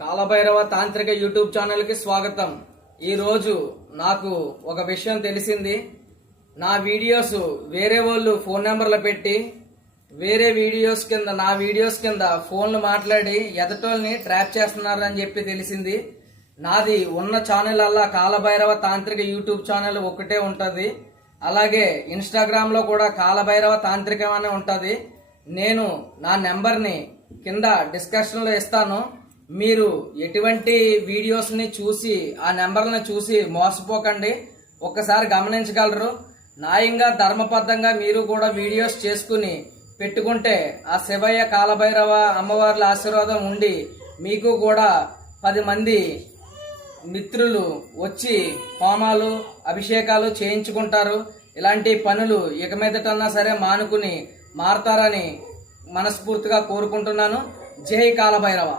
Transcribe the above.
కాలభైరవ తాంత్రిక YouTube ఛానల్కి స్వాగతం. ఈరోజు నాకు ఒక విషయం తెలిసింది. నా వీడియోస్ వేరే వాళ్ళు ఫోన్ నెంబర్లు పెట్టి వేరే వీడియోస్ కింద నా వీడియోస్ కింద ఫోన్లు మాట్లాడి ఎదటోల్ని ట్రాప్ చేస్తున్నారని చెప్పి తెలిసింది. నాది ఉన్న ఛానల్ అలా కాలభైరవ తాంత్రిక యూట్యూబ్ ఛానల్ ఒకటే ఉంటుంది. అలాగే ఇన్స్టాగ్రామ్లో కూడా కాలభైరవ తాంత్రికం అనే ఉంటుంది. నేను నా నెంబర్ని కింద డిస్క్రిప్షన్లో ఇస్తాను. మీరు ఎటువంటి వీడియోస్ని చూసి ఆ నెంబర్లను చూసి మోసపోకండి. ఒక్కసారి గమనించగలరు. న్యాయంగా ధర్మబద్ధంగా మీరు కూడా వీడియోస్ చేసుకుని పెట్టుకుంటే ఆ శివయ్య కాలభైరవ అమ్మవార్ల ఆశీర్వాదం ఉండి మీకు కూడా 10 మంది మిత్రులు వచ్చి హోమాలు అభిషేకాలు చేయించుకుంటారు. ఇలాంటి పనులు ఇక మీదటన్నా సరే మానుకుని మారతారని మనస్ఫూర్తిగా కోరుకుంటున్నాను. జై కాలభైరవ.